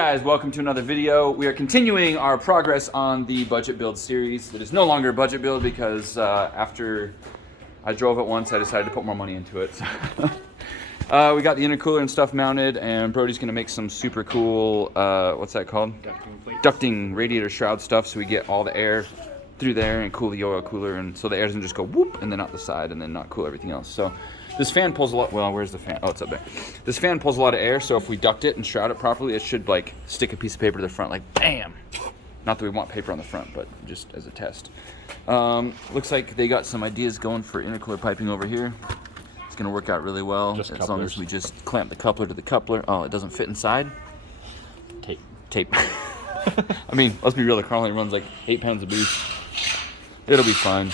guys, welcome to another video. We are continuing our progress on the budget build series. It is no longer a budget build because after I drove it once, I decided to put more money into it. So we got the intercooler and stuff mounted, and Brody's gonna make some super cool, what's that called? Ducting radiator shroud stuff, so we get all the air through there and cool the oil cooler, and so the air doesn't just go whoop and then out the side and then not cool everything else. So this fan pulls a lot. Well, where's the fan? Oh, it's up there. This fan pulls a lot of air, so if we duct it and shroud it properly, it should like stick a piece of paper to the front, like bam. Not that we want paper on the front, but just as a test. Looks like they got some ideas going for intercooler piping over here. It's gonna work out really well just as couplers. long as we just clamp the coupler to the coupler. Oh, it doesn't fit inside. Tape. I mean, let's be real. The car only runs like 8 pounds of boost. It'll be fine.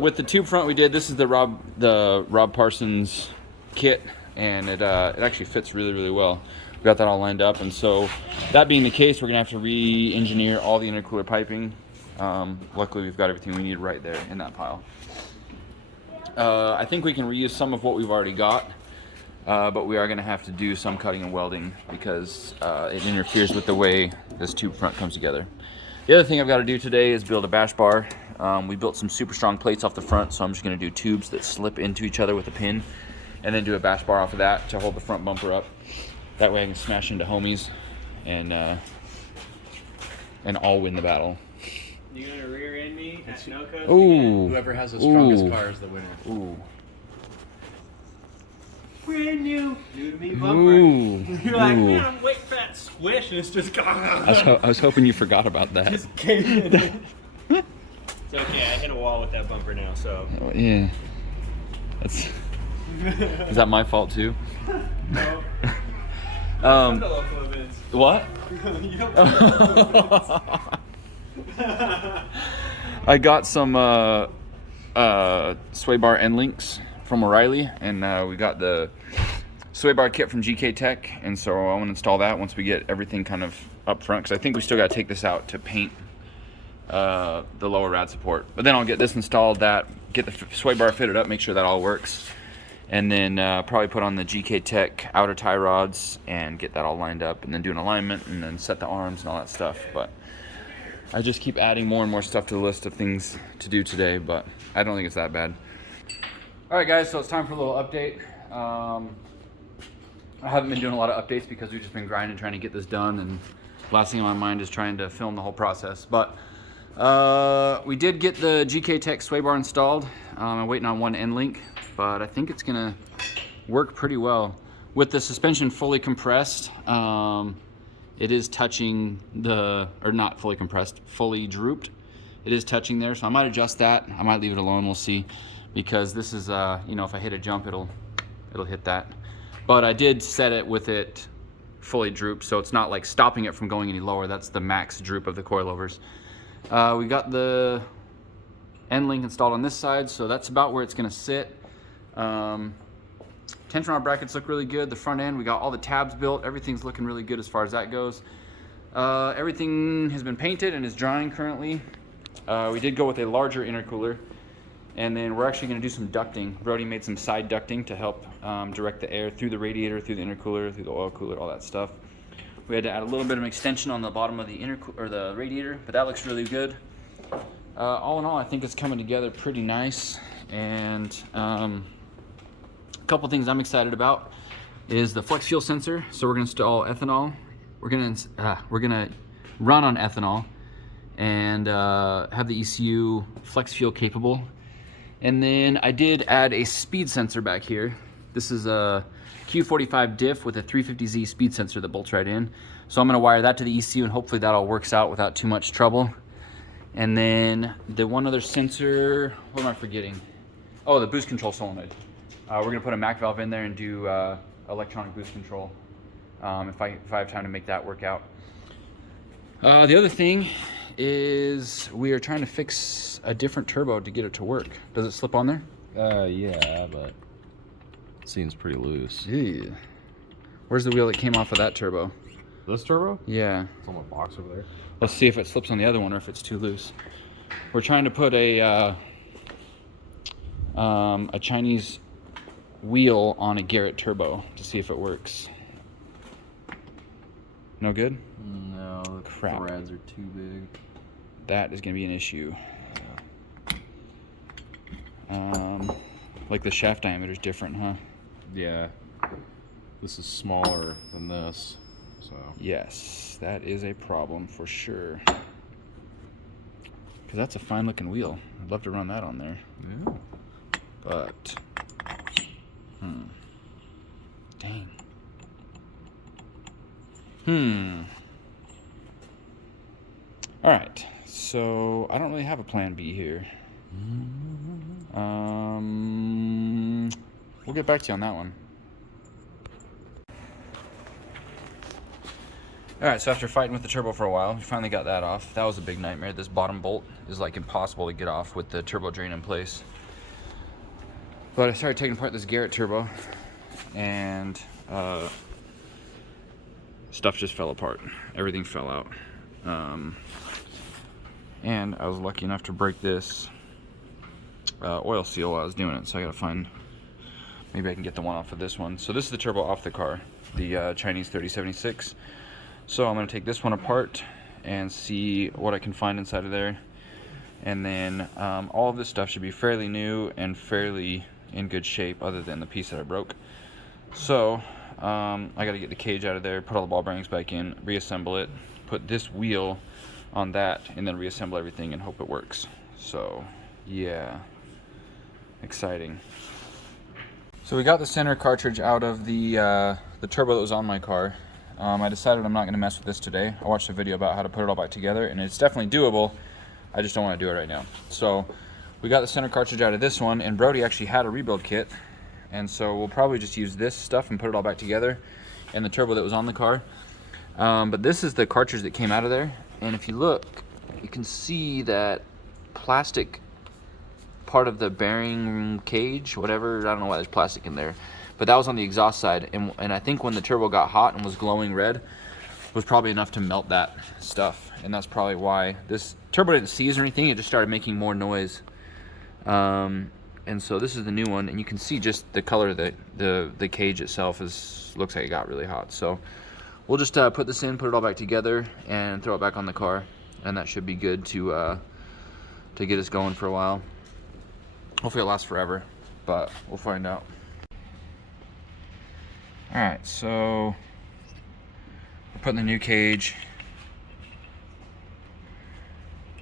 With the tube front we did, this is the Rob Parsons kit, and it actually fits really well. We got that all lined up, and so that being the case, we're gonna have to re-engineer all the intercooler piping. Luckily we've got everything we need right there in that pile. I think we can reuse some of what we've already got, but we are gonna have to do some cutting and welding because it interferes with the way this tube front comes together. The other thing I've got to do today is build a bash bar. We built some super strong plates off the front, so I'm just going to do tubes that slip into each other with a pin, and then do a bash bar off of that to hold the front bumper up. That way I can smash into homies and all win the battle. You gonna rear end me at Sunoco? Ooh. Whoever has the strongest car is the winner. Ooh. Brand new to me bumper. Ooh. You're like, Ooh. man, I'm waiting for that swish, and it's just I was hoping you forgot about that. just came in. It's okay, I hit a wall with that bumper now, so. Oh, yeah. Is that my fault too? No. Come to local events. What? You don't come to local events. I got some sway bar end links from O'Reilly, and we got the sway bar kit from GK Tech, and so I want to install that once we get everything kind of up front, because I think we still got to take this out to paint the lower rad support. But then I'll get this installed, get the sway bar fitted up, make sure that all works, and then probably put on the GK Tech outer tie rods and get that all lined up, and then do an alignment, and then set the arms and all that stuff. But I just keep adding more and more stuff to the list of things to do today, but I don't think it's that bad. All right, guys, so it's time for a little update. I haven't been doing a lot of updates because we've just been grinding, trying to get this done, and last thing on my mind is trying to film the whole process. But we did get the GK Tech sway bar installed. I'm waiting on one end link, but I think it's gonna work pretty well. With the suspension fully compressed, it is touching or not fully compressed, fully drooped. It is touching there, so I might adjust that. I might leave it alone, we'll see. Because this is, you know, if I hit a jump, it'll hit that. But I did set it with it fully drooped, so it's not like stopping it from going any lower. That's the max droop of the coilovers. We got the end link installed on this side, so that's about where it's gonna sit. Tension rod brackets look really good. The front end, we got all the tabs built. Everything's looking really good as far as that goes. Everything has been painted and is drying currently. We did go with a larger intercooler. And then we're actually going to do some ducting. Brody made some side ducting to help direct the air through the radiator, through the intercooler, through the oil cooler, all that stuff. We had to add a little bit of an extension on the bottom of the the radiator, but that looks really good. All in all, I think it's coming together pretty nice. And a couple things I'm excited about is the flex fuel sensor. So we're going to install ethanol. We're going to run on ethanol and have the ECU flex fuel capable. And then I did add a speed sensor back here. This is a Q45 diff with a 350Z speed sensor that bolts right in. So I'm gonna wire that to the ECU, and hopefully that all works out without too much trouble. And then the one other sensor, what am I forgetting? Oh, the boost control solenoid. We're gonna put a Mac valve in there and do electronic boost control if I have time to make that work out. The other thing is we are trying to fix a different turbo to get it to work. Does it slip on there? Yeah, but it seems pretty loose. Yeah. Where's the wheel that came off of that turbo? This turbo? Yeah. It's on the box over there. Let's see if it slips on the other one or if it's too loose. We're trying to put a Chinese wheel on a Garrett turbo to see if it works. No good? No, the Crap. threads are too big. That is going to be an issue. Yeah. Like the shaft diameter is different, huh? Yeah. This is smaller than this, so. Yes, that is a problem for sure. Because that's a fine looking wheel. I'd love to run that on there. Yeah. But, dang. All right, so I don't really have a plan B here. We'll get back to you on that one. All right, so after fighting with the turbo for a while, we finally got that off. That was a big nightmare. This bottom bolt is like impossible to get off with the turbo drain in place. But I started taking apart this Garrett turbo, and stuff just fell apart. Everything fell out. And I was lucky enough to break this oil seal while I was doing it, so I gotta find, maybe I can get the one off of this one. So this is the turbo off the car, the Chinese 3076. So I'm gonna take this one apart and see what I can find inside of there. And then all of this stuff should be fairly new and fairly in good shape, other than the piece that I broke. So I gotta get the cage out of there, put all the ball bearings back in, reassemble it, put this wheel on that, and then reassemble everything and hope it works. So yeah, exciting. So we got the center cartridge out of the turbo that was on my car. I decided I'm not going to mess with this today. I watched a video about how to put it all back together, and it's definitely doable. I just don't want to do it right now. So we got the center cartridge out of this one, and Brody actually had a rebuild kit, and so we'll probably just use this stuff and put it all back together, and the turbo that was on the car. But this is the cartridge that came out of there, and if you look, you can see that plastic part of the bearing cage, whatever, I don't know why there's plastic in there, but that was on the exhaust side, and I think when the turbo got hot and was glowing red, was probably enough to melt that stuff, and that's probably why this turbo didn't seize or anything. It just started making more noise. And so this is the new one, and you can see just the color of the cage itself looks like it got really hot. So we'll just put this in, put it all back together, and throw it back on the car, and that should be good to get us going for a while. Hopefully it lasts forever, but we'll find out. All right, so we're putting the new cage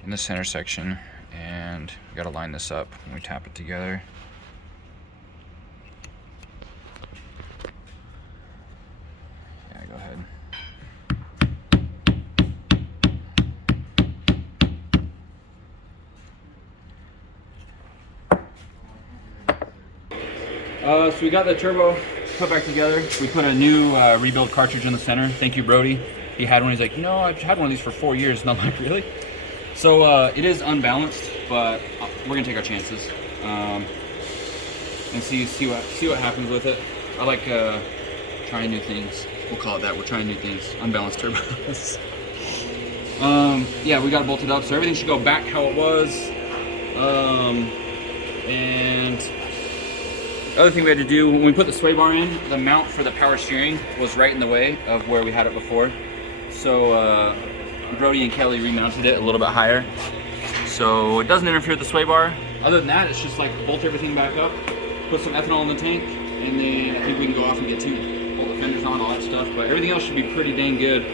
in the center section, and we gotta line this up when we tap it together. Yeah, go ahead. So we got the turbo put back together. We put a new rebuild cartridge in the center. Thank you, Brody. He had one. He's like, no, I've had one of these for 4 years. And I'm like, really? So it is unbalanced, but we're gonna take our chances and see what happens with it. I like trying new things. We'll call it that. We're trying new things. Unbalanced turbos. Yeah, we got it bolted up, so everything should go back how it was. And the other thing we had to do, when we put the sway bar in, the mount for the power steering was right in the way of where we had it before. So Brody and Kelly remounted it a little bit higher, so it doesn't interfere with the sway bar. Other than that, it's just like bolt everything back up, put some ethanol in the tank, and then I think we can go off and get bolt the fenders on, all that stuff. But everything else should be pretty dang good.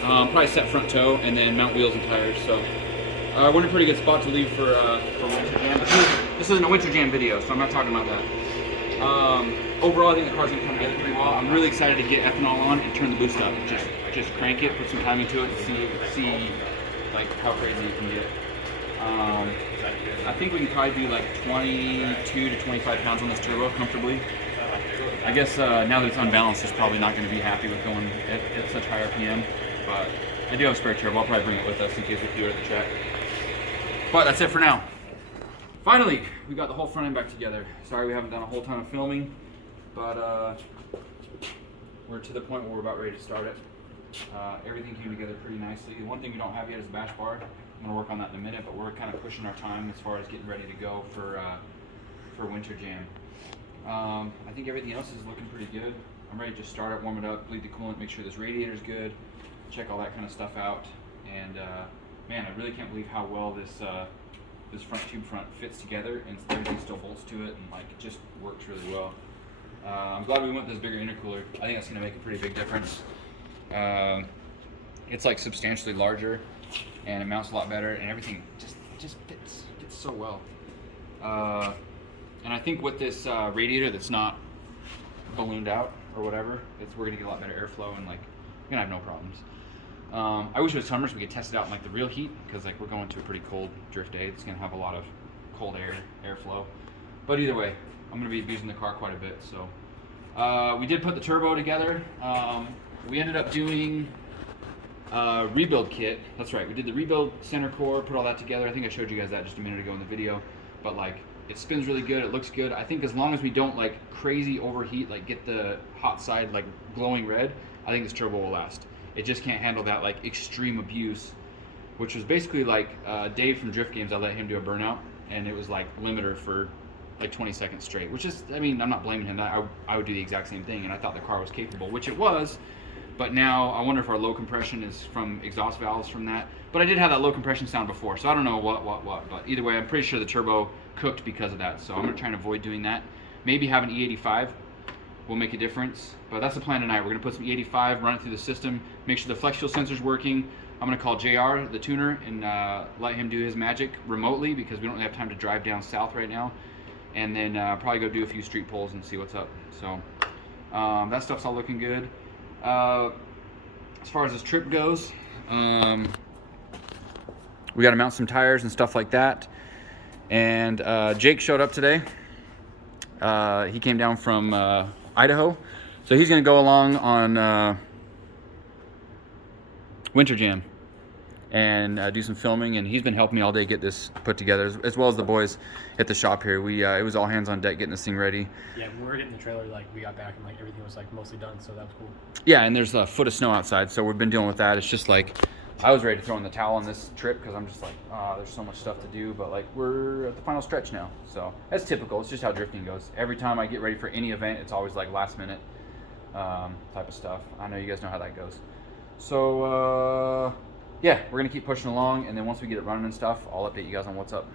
Probably set front toe and then mount wheels and tires. So we're in a pretty good spot to leave for winter jam. But this isn't a winter jam video, so I'm not talking about that. Overall, I think the car's gonna come together pretty well. I'm really excited to get ethanol on and turn the boost up. Just crank it, put some time into it, and see like how crazy you can get. I think we can probably do like 22 to 25 pounds on this turbo comfortably. I guess now that it's unbalanced, it's probably not going to be happy with going at such high RPM. But I do have a spare turbo. I'll probably bring it with us in case we do it at the track. But that's it for now. Finally, we got the whole front end back together. Sorry we haven't done a whole ton of filming, but we're to the point where we're about ready to start it. Everything came together pretty nicely. The one thing we don't have yet is the bash bar. I'm going to work on that in a minute, but we're kind of pushing our time as far as getting ready to go for winter jam. I think everything else is looking pretty good. I'm ready to just start it, warm it up, bleed the coolant, make sure this radiator's good. check all that kind of stuff out. And man, I really can't believe how well this this front tube front fits together, and everything still bolts to it, and like it just works really well. I'm glad we went with this bigger intercooler. I think that's going to make a pretty big difference. It's like substantially larger, and it mounts a lot better, and everything just fits so well. And I think with this radiator that's not ballooned out or whatever, we're gonna get a lot better airflow, and like we're gonna have no problems. I wish it was summer so we could test it out in like the real heat, because like we're going to a pretty cold drift day. It's gonna have a lot of cold airflow. But either way, I'm gonna be abusing the car quite a bit. So we did put the turbo together. We ended up doing rebuild kit. That's right, we did the rebuild center core, put all that together. I think I showed you guys that just a minute ago in the video. But like, it spins really good, it looks good. I think as long as we don't like crazy overheat, like get the hot side like glowing red, I think this turbo will last. It just can't handle that like extreme abuse, which was basically like Dave from Drift Games. I let him do a burnout, and it was like limiter for like 20 seconds straight, which is, I mean, I'm not blaming him. I would do the exact same thing, and I thought the car was capable, which it was. But now I wonder if our low compression is from exhaust valves from that. But I did have that low compression sound before, so I don't know what. But either way, I'm pretty sure the turbo cooked because of that. So I'm gonna try and avoid doing that. Maybe have an E85 will make a difference. But that's the plan tonight. We're gonna put some E85, run it through the system, make sure the flex fuel sensor's working. I'm gonna call JR, the tuner, and let him do his magic remotely, because we don't really have time to drive down south right now. And then probably go do a few street pulls and see what's up. So that stuff's all looking good. As far as this trip goes, we got to mount some tires and stuff like that. And Jake showed up today. He came down from Idaho, so he's going to go along on Winter Jam and do some filming. And he's been helping me all day get this put together, as well as the boys at the shop here. It was all hands on deck getting this thing ready. Yeah, when we were getting the trailer, like we got back and like everything was like mostly done, so that was cool. Yeah, and there's a foot of snow outside, so we've been dealing with that. It's just like, I was ready to throw in the towel on this trip, because I'm just like, there's so much stuff to do, but like we're at the final stretch now. So that's typical. It's just how drifting goes. Every time I get ready for any event, it's always like last minute type of stuff. I know you guys know how that goes. So yeah, we're gonna keep pushing along, and then once we get it running and stuff, I'll update you guys on what's up.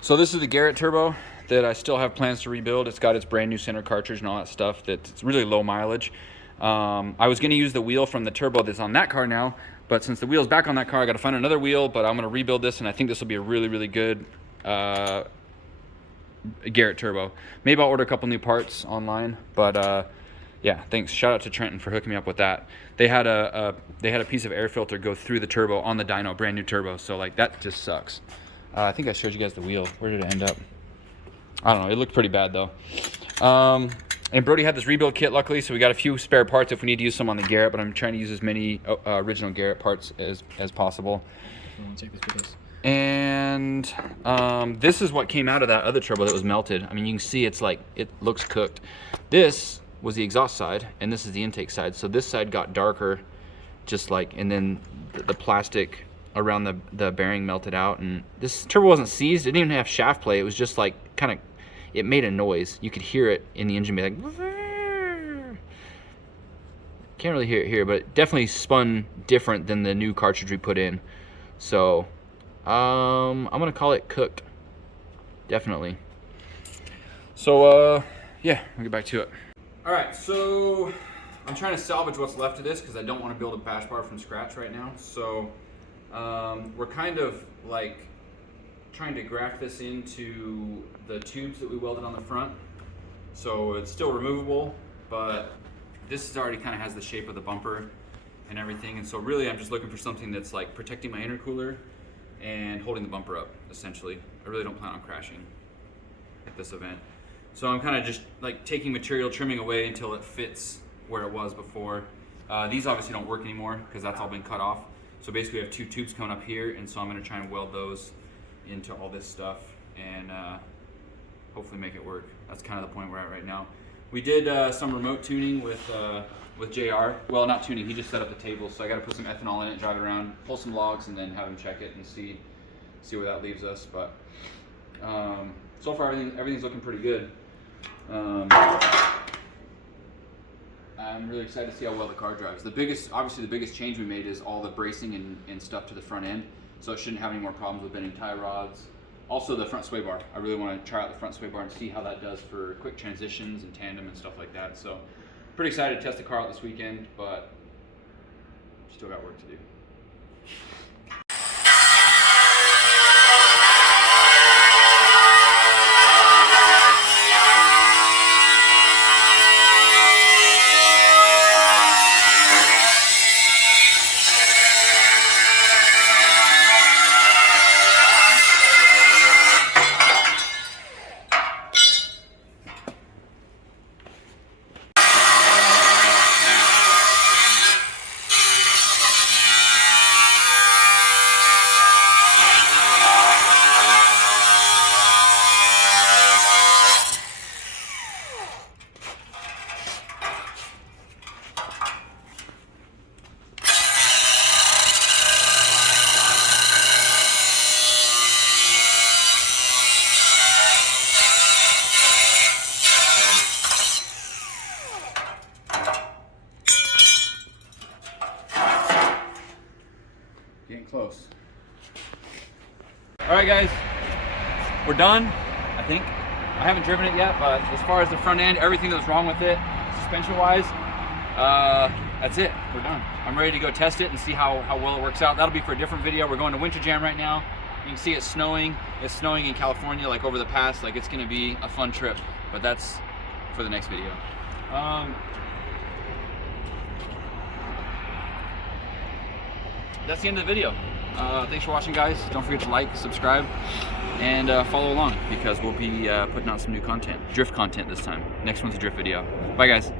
So this is the Garrett turbo that I still have plans to rebuild. It's got its brand new center cartridge and all that stuff. That's really low mileage. I was going to use the wheel from the turbo that's on that car now, but since the wheel's back on that car, I got to find another wheel. But I'm going to rebuild this, and I think this will be a really good Garrett turbo. Maybe I'll order a couple new parts online, but yeah, thanks. Shout out to Trenton for hooking me up with that. They had a piece of air filter go through the turbo on the dyno, brand new turbo. So like that just sucks. I think I showed you guys the wheel. Where did it end up? I don't know. It looked pretty bad though. And Brody had this rebuild kit, luckily, so we got a few spare parts if we need to use some on the Garrett. But I'm trying to use as many original Garrett parts as possible. Take this with us. And this is what came out of that other turbo that was melted. I mean, you can see it's like, it looks cooked. This was the exhaust side, and this is the intake side. So this side got darker, just like, and then the plastic around the bearing melted out. And this turbo wasn't seized. It didn't even have shaft play. It was just like kind of, it made a noise. You could hear it in the engine be like, can't really hear it here, but it definitely spun different than the new cartridge we put in. So I'm gonna call it cooked, definitely. So yeah, we'll get back to it. All right, so I'm trying to salvage what's left of this because I don't want to build a bash bar from scratch right now. So we're kind of like trying to graft this into the tubes that we welded on the front. So it's still removable, but this is already kind of has the shape of the bumper and everything. And so really I'm just looking for something that's like protecting my intercooler and holding the bumper up, essentially. I really don't plan on crashing at this event. So I'm kind of just like taking material, trimming away until it fits where it was before. These obviously don't work anymore because that's all been cut off. So basically we have two tubes coming up here, and so I'm gonna try and weld those into all this stuff and hopefully make it work. That's kind of the point we're at right now. We did some remote tuning with JR. Well, not tuning, he just set up the table, so I gotta put some ethanol in it, drive it around, pull some logs, and then have him check it and see where that leaves us. But so far everything's looking pretty good. I I'm really excited to see how well the car drives. Obviously the biggest change we made is all the bracing and stuff to the front end, so it shouldn't have any more problems with bending tie rods. Also the front sway bar. I really want to try out the front sway bar and see how that does for quick transitions and tandem and stuff like that. So pretty excited to test the car out this weekend, but still got work to do. Getting close. All right, guys, we're done, I think. I haven't driven it yet, but as far as the front end, everything that was wrong with it, suspension-wise, that's it. We're done. I'm ready to go test it and see how well it works out. That'll be for a different video. We're going to Winter Jam right now. You can see it's snowing. It's snowing in California, like over the pass. Like, it's going to be a fun trip, but that's for the next video. That's the end of the video. Thanks for watching, guys. Don't forget to like, subscribe, and follow along, because we'll be putting out some new content. Drift content this time. Next one's a drift video. Bye, guys.